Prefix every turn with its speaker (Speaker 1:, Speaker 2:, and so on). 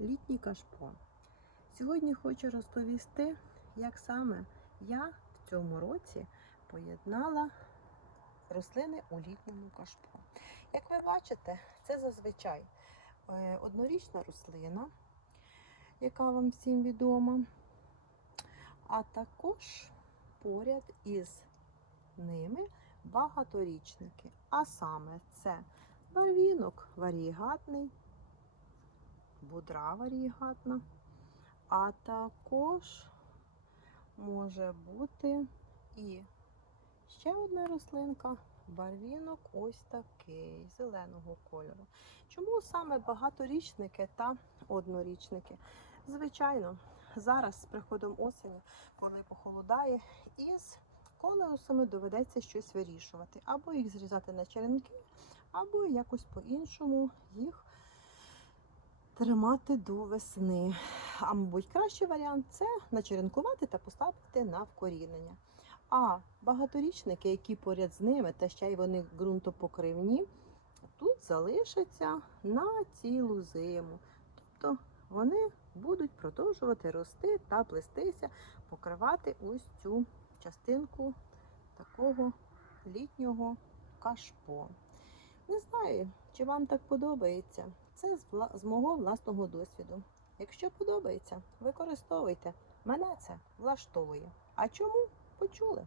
Speaker 1: літній кашпо. Сьогодні хочу розповісти, як саме я в цьому році поєднала рослини у літньому кашпо. Як ви бачите, це зазвичай е, однорічна рослина, яка вам всім відома, а також поряд із ними багаторічники. А саме це барвінок варігатний, будра варігатна, а також може бути і ще одна рослинка. Барвінок ось такий, зеленого кольору. Чому саме багаторічники та однорічники? Звичайно, зараз з приходом осені, коли похолодає, із колеусами доведеться щось вирішувати. Або їх зрізати на черенки, або якось по-іншому їх тримати до весни. А мабуть, кращий варіант це начеренкувати та поставити на вкорінення. А багаторічники, які поряд з ними, та ще й вони ґрунтопокривні, тут залишаться на цілу зиму. Тобто вони будуть продовжувати рости та плестися, покривати ось цю частинку такого літнього кашпо. Не знаю, чи вам так подобається. Це з, вла- з мого власного досвіду. Якщо подобається, використовуйте. Мене це влаштовує. А чому? Почули.